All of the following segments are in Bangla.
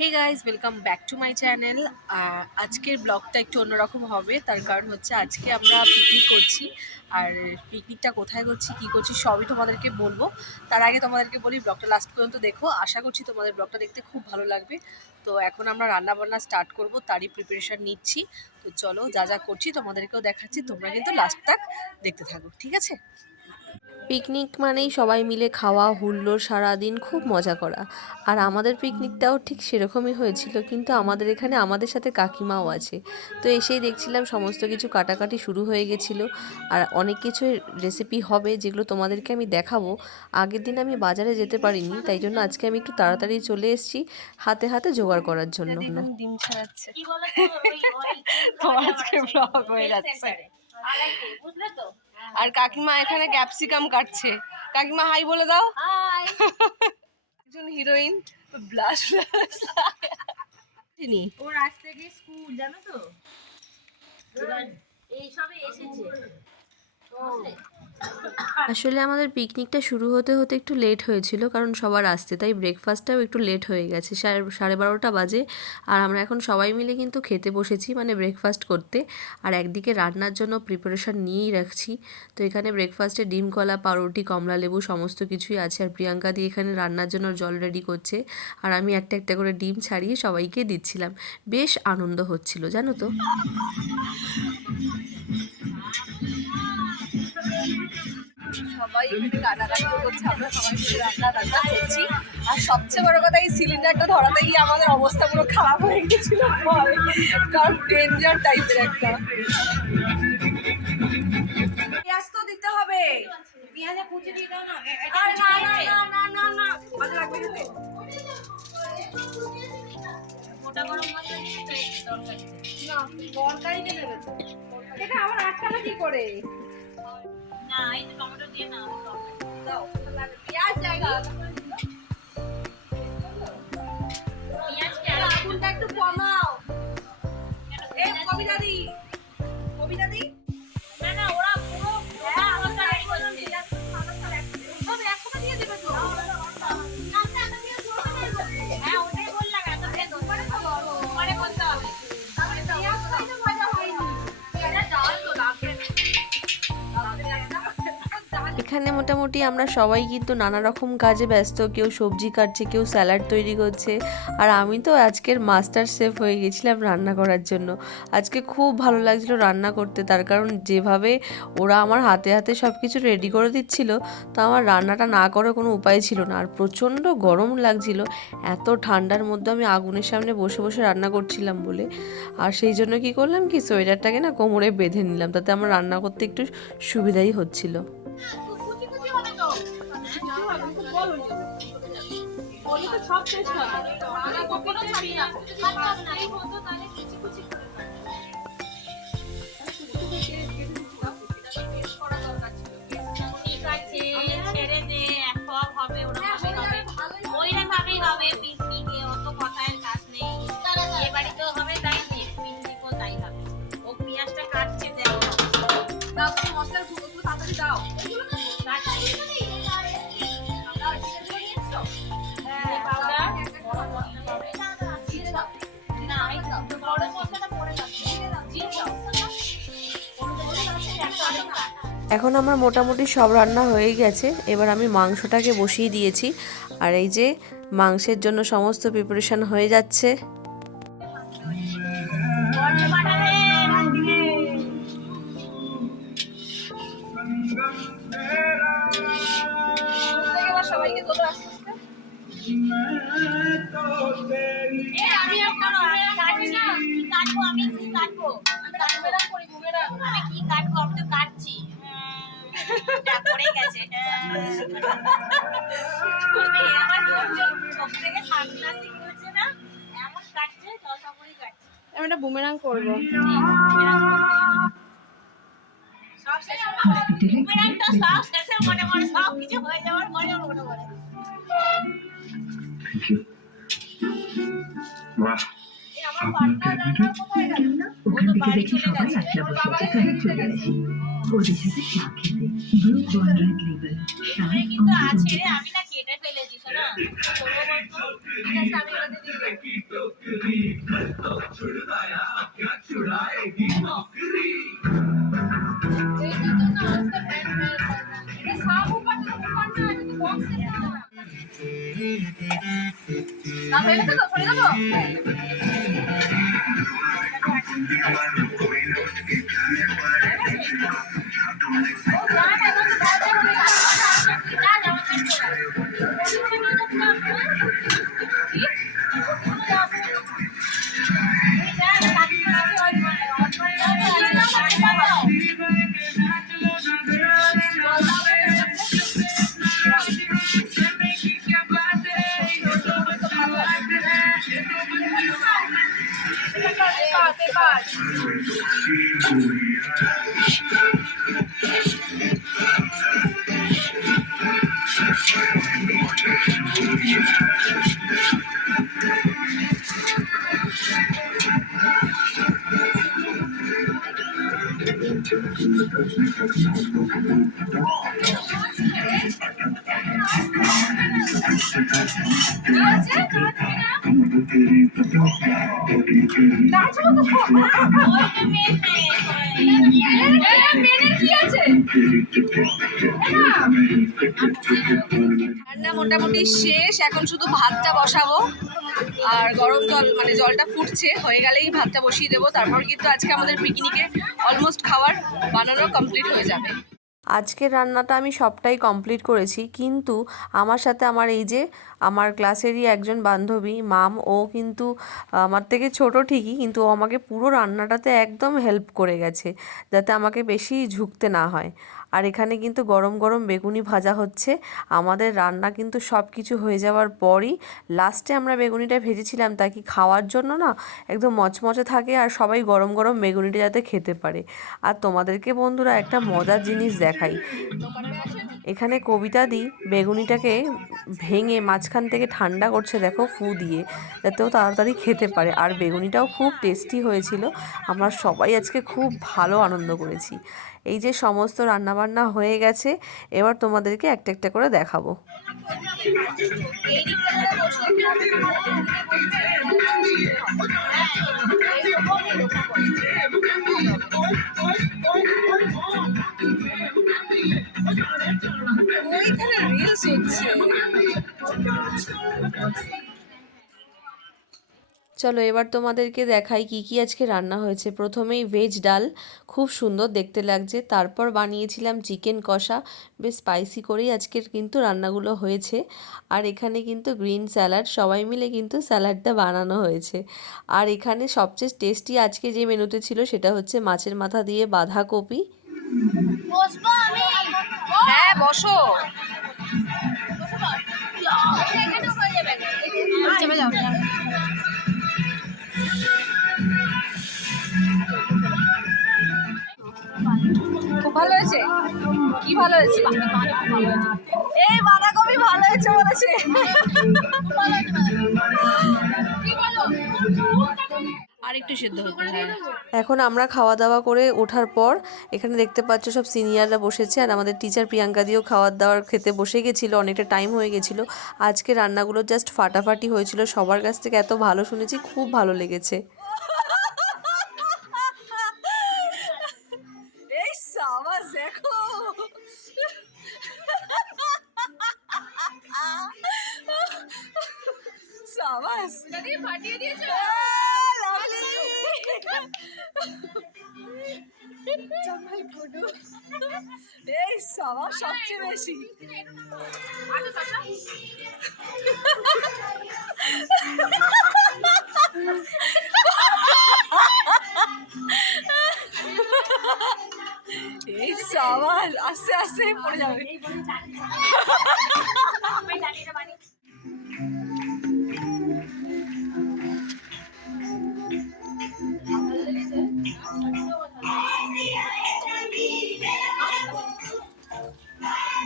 Hey guys, welcome back to my channel. আজকের ব্লগটা একটু অন্যরকম হবে, তার কারণ হচ্ছে আজকে আমরা পিকনিক করছি। আর পিকনিকটা কোথায় করছি, কী করছি সবই তোমাদেরকে বলবো। তার আগে তোমাদেরকে বলি, ব্লগটা লাস্ট পর্যন্ত দেখো। আশা করছি তোমাদের ব্লগটা দেখতে খুব ভালো লাগবে। তো এখন আমরা রান্নাবান্না স্টার্ট করব, তারই প্রিপারেশান নিচ্ছি। তো চলো, যা যা করছি তোমাদেরকেও দেখাচ্ছি, তোমরা কিন্তু লাস্ট তাক দেখতে থাকো, ঠিক আছে? পিকনিক মানেই সবাই মিলে খাওয়া, হুল্লোড়, সারাদিন খুব মজা করা। আর আমাদের পিকনিকটাও ঠিক সেরকমই হয়েছিল, কিন্তু আমাদের এখানে আমাদের সাথে কাকিমাও আছে। তো এসেই দেখছিলাম সমস্ত কিছু কাটাকাটি শুরু হয়ে গেছিলো। আর অনেক কিছু রেসিপি হবে যেগুলো তোমাদেরকে আমি দেখাবো। আগের দিন আমি বাজারে যেতে পারিনি, তাই জন্য আজকে আমি একটু তাড়াতাড়ি চলে এসেছি হাতে হাতে জোগাড় করার জন্য। ডিম ছাড়াচ্ছে তো আজকে ব্লগ হয়ে যাচ্ছে। আর কাকিমা এখানে ক্যাপসিকাম কাটছে। কাকিমা হাই বলে দাও। হাই। একজন হিরোইন ব্লাশ চিনি ওর আজ থেকে স্কুল, জানো তো, এই সবে এসেছে। আসলে আমাদের পিকনিকটা শুরু হতে হতে একটু লেট হয়েছিল, কারণ সবার আসতে, তাই ব্রেকফাস্টটাও একটু লেট হয়ে গেছে। 12:30 বাজে। আর আমরা এখন সবাই মিলে কিন্তু খেতে বসেছি, মানে ব্রেকফাস্ট করতে। আর একদিকে রান্নার জন্য প্রিপারেশান নিয়েই রাখছি। তো এখানে ব্রেকফাস্টে ডিম, কলা, পাউরুটি, কমলা লেবু সমস্ত কিছুই আছে। আর প্রিয়াঙ্কা দিয়ে এখানে রান্নার জন্য জল রেডি করছে। আর আমি একটা একটা করে ডিম ছাড়িয়ে সবাইকে দিচ্ছিলাম। বেশ আনন্দ হচ্ছিল, জানো তো। সবাই এখানে কাটাকাটি করছে, আমরা সবাই মিলে রান্না করছি। আর সবচেয়ে বড় কথা, এই সিলিন্ডারটা ধরাতে গিয়ে আমাদের অবস্থা পুরো খারাপ হয়ে গেছিল, কারণ ডেঞ্জার টাইপের একটা। পেঁয়াজ তো দিতে হবে, পেঁয়াজে কুচি দিয়ে দাও না। আর না না না না না না, ভালো লাগবে খেতে। মোটা গরম মশলা দিয়ে তো তরকারি না, তরকারি দিয়ে দেবে তো। এটা আবার আটকালো কি করে? না, এই যে টমেটো দিয়ে না তরকারি দাও, পেঁয়াজ জায়গা পেঁয়াজকে আগুনটা একটু কমাও। এই কবিতা দি, কবিতা দি। না না, ওরা পুরো মশলা রেডি করছে। তবে এখনো দিয়ে দেবে তো। হ্যাঁ, ওটাই বললাম, এত খেতে পরে করতে হবে। এখানে মোটামুটি আমরা সবাই কিন্তু নানা রকম কাজে ব্যস্ত। কেউ সবজি কাটছে, কেউ স্যালাড তৈরি করছে। আর আমি তো আজকের মাস্টার শেফ হয়ে গেছিলাম রান্না করার জন্য। আজকে খুব ভালো লাগছিল রান্না করতে, তার কারণ যেভাবে ওরা আমার হাতে হাতে সব কিছু রেডি করে দিচ্ছিল, তো আমার রান্নাটা না করে কোনো উপায় ছিল না। আর প্রচণ্ড গরম লাগছিল, এত ঠান্ডার মধ্যে আমি আগুনের সামনে বসে বসে রান্না করছিলাম বলে। আর সেই জন্য কি করলাম কি, সোয়েটারটাকে না কোমরে বেঁধে নিলাম, তাতে আমার রান্না করতে একটু সুবিধাই হচ্ছিল। সব শেষ হবে, আমি কখনো ছাড়ি না। এই হতো তাহলে কুচি কুচি করে ঠিক আছে, ছেড়ে দে, সব হবে ওরকম হবে, ওইরকম ভাবেই হবে। পিকনিকে অত কথার কাজ নেই, এ বাড়িতেও হবে তাই, পিকনিকও তাই হবে। ও পেঁয়াজটা কাটছে, দেও মশলার গুঁড়ো তাড়াতাড়ি দাও। এখন আমার মোটামুটি সব রান্না হয়ে গেছে। এবার আমি মাংসটাকে বসিয়ে দিয়েছি। আর এই যে মাংসের জন্য সমস্ত প্রিপারেশন হয়ে যাচ্ছে। সবাইকে তোলো আস্তে আস্তে। আমি কি কাটবো? আমি কি কাটবো? আমি তো কাটছি। পড়ে গেছে। আমার চোখ থেকে সানগ্লাসই খুলছে না, এমন কাটছে, দশা করে কাটছে। আমি একটা বুমেরাং করবো। সব শেষে বুমেরাংটা সব শেষে মনে মনে, সব কিছু হয়ে যাওয়ার পরে মনে মনে। বাহ, আমার পার্টনার কোথায় গেল? ও তো বাড়ি চলে গেছে। বাবা এসে দিতে গেছে। ওদের কিন্তু আছে রে, আমি না কেটে ফেলেছি শোনো। ঠিক আছে, আমি ওটা দিয়ে রান্না মোটামুটি শেষ, এখন শুধু ভাতটা বসাবো। আর গরম জল মানে জলটা ফুটছে, হয়ে গেলেই ভাতটা বসিয়ে দেবো। তারপর কিন্তু আজকে আমাদের পিকনিকে অলমোস্ট খাবার বানানো কমপ্লিট হয়ে যাবে। আজকের রান্নাটা আমি সবটাই কমপ্লিট করেছি, কিন্তু আমার সাথে আমার এই যে আমার ক্লাসেরই একজন বান্ধবী মাম, ও কিন্তু আমার থেকে ছোট ঠিকই, কিন্তু ও আমাকে পুরো রান্নাটাতে একদম হেল্প করে গেছে, যাতে আমাকে বেশি ঝুঁকতে না হয়। আর এখানে কিন্তু গরম গরম বেগুনি ভাজা হচ্ছে। আমাদের রান্না কিন্তু সব কিছু হয়ে যাওয়ার পরই লাস্টে আমরা বেগুনিটা ভেজেছিলাম, তা কি খাওয়ার জন্য না একদম মচমচে থাকে, আর সবাই গরম গরম বেগুনিটা যাতে খেতে পারে। আর তোমাদেরকে বন্ধুরা একটা মজার জিনিস দেখাই, এখানে কবিতা দি বেগুনিটাকে ভেঙে মাঝখান থেকে ঠান্ডা করছে, দেখো, ফু দিয়ে, যাতেও তাড়াতাড়ি খেতে পারে। আর বেগুনিটাও খুব টেস্টি হয়েছিল। আমরা সবাই আজকে খুব ভালো আনন্দ করেছি। এই যে সমস্ত রান্নাবান্না হয়ে গেছে, এবার তোমাদেরকে একটা একটা করে দেখাবো। ওইখানে রিলস হচ্ছে। চলো এবার তোমাদেরকে দেখাই কি কি আজকে রান্না হয়েছে। প্রথমেই ভেজ ডাল, খুব সুন্দর দেখতে লাগছে। তারপর বানিয়েছিলাম চিকেন কষা, বেশ স্পাইসি করেই আজকের কিন্তু রান্নাগুলো হয়েছে। আর এখানে কিন্তু গ্রিন স্যালাড, সবাই মিলে কিন্তু স্যালাডটা বানানো হয়েছে। আর এখানে সবচেয়ে টেস্টি আজকে যে মেনুতে ছিল সেটা হচ্ছে মাছের মাথা দিয়ে বাঁধাকপি। হ্যাঁ বসো। খুব ভালো হয়েছে। কি ভালো হয়েছে? এই বাঁধাকপি ভালো হয়েছে বলেছে। আর একটু সেদ্ধ হতে হয়। এখন আমরা খাওয়া দাওয়া করে ওঠার পর এখানে দেখতে পাচ্ছ সব সিনিয়ররা বসেছে, আর আমাদের টিচার প্রিয়াঙ্কা দিও খাওয়ার দাওয়ার খেতে বসে গেছিলো, অনেকটা টাইম হয়ে গেছিলো। আজকে রান্নাগুলো জাস্ট ফাটাফাটি হয়েছিল, সবার কাছ থেকে এত ভালো শুনেছি, খুব ভালো লেগেছে। এই সাবাস দেখো, সাবাস ফাটিয়ে দিয়েছো। এই সাবাস সবচেয়ে বেশি। এই সাবাস, আস্তে আস্তে পড়ে যাবে।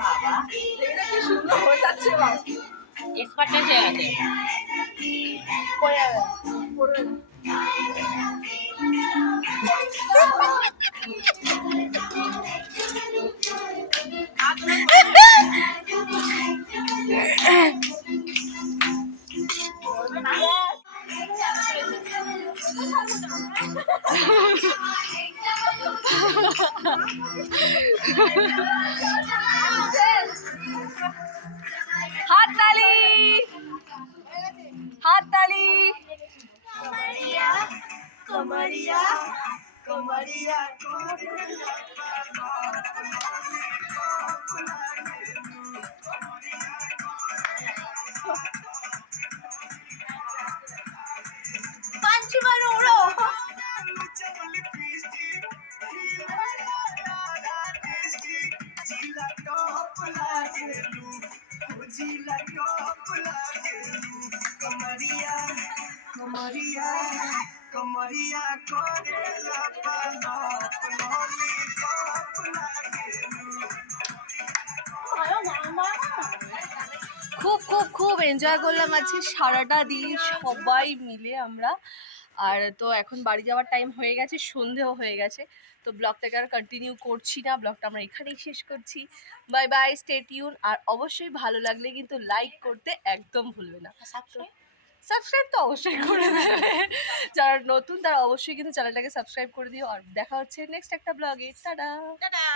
বাবা এটা কি সুন্দর হয়ে যাচ্ছে, বাবা এক্সপার্ট হয়ে গেছে। পড়ে যাবে, পড়বে না। হাততালি হাততালি। कमरिया कमरिया पंची मारो उड़ो कमरिया कमरिया कमरिया करेला पालक लॉलीपॉप খুব খুব খুব এনজয় করলাম আজকে সারাটা দিন সবাই মিলে আমরা। আর তো এখন বাড়ি যাওয়ার টাইম হয়ে গেছে, সন্ধেও হয়ে গেছে। তো ব্লগটাকে আর কন্টিনিউ করছি না, ব্লগটা আমরা এখানেই শেষ করছি। Bye bye, stay tune. আর অবশ্যই ভালো লাগলে কিন্তু লাইক করতে একদম ভুলবে না। সাবস্ক্রাইব তো অবশ্যই করে দেবে, যারা নতুন তারা অবশ্যই কিন্তু চ্যানেলটাকে সাবস্ক্রাইব করে দিও। আর দেখা হচ্ছে নেক্সট একটা ব্লগে। টাটা। টাটা।